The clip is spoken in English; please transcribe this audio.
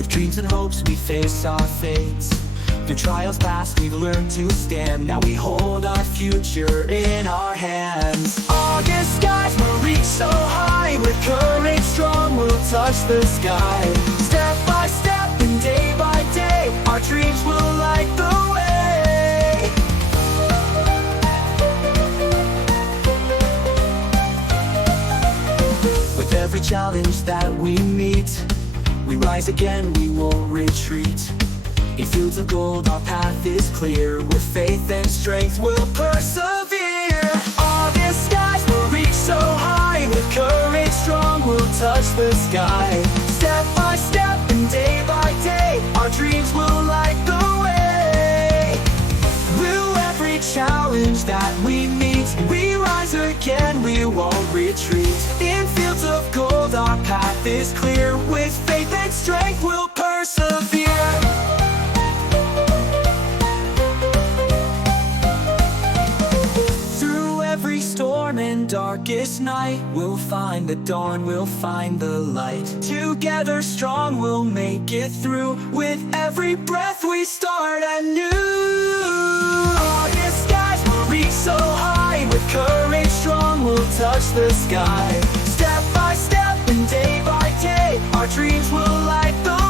With dreams and hopes we face our fates. Through trials past we've learned to stand. Now we hold our future in our hands. August skies will reach so high. With courage strong we'll touch the sky. Step by step and day by day, our dreams will light the way. With every challenge that we meet, we rise again, we won't retreat. In fields of gold our path is clear. With faith and strength we'll persevere. August skies will reach so high. With courage strong we'll touch the sky. Step by step and day by day, our dreams will light the way. Through every challenge that we meet, we rise again, we won't retreat. In fields of gold our path is clear. With faith and strength we'll persevere. Storm and darkest night, we'll find the dawn, we'll find the light. Together strong we'll make it through. With every breath we start anew. August skies will reach so high. With courage strong we'll touch the sky. Step by step and day by day, our dreams will light the way.